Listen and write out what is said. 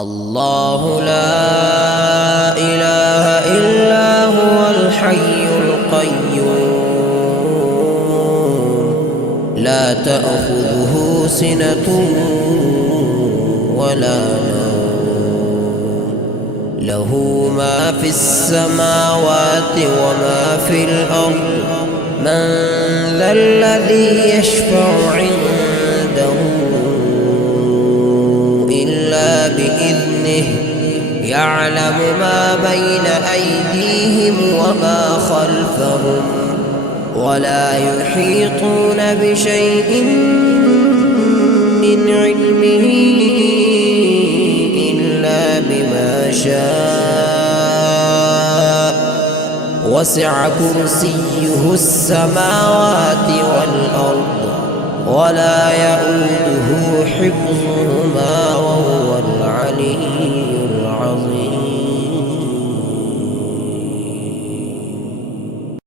الله لا إله إلا هو الحي القيوم لا تأخذه سنة ولا نوم له ما في السماوات وما في الأرض من ذا الذي يشفع عنده إلا بإذنه يعلم ما بين أيديهم وما خلفهم ولا يحيطون بشيء من علمه إلا بما شاء وسع كرسيه السماوات والأرض ولا يؤوده حفظهما وهو العلي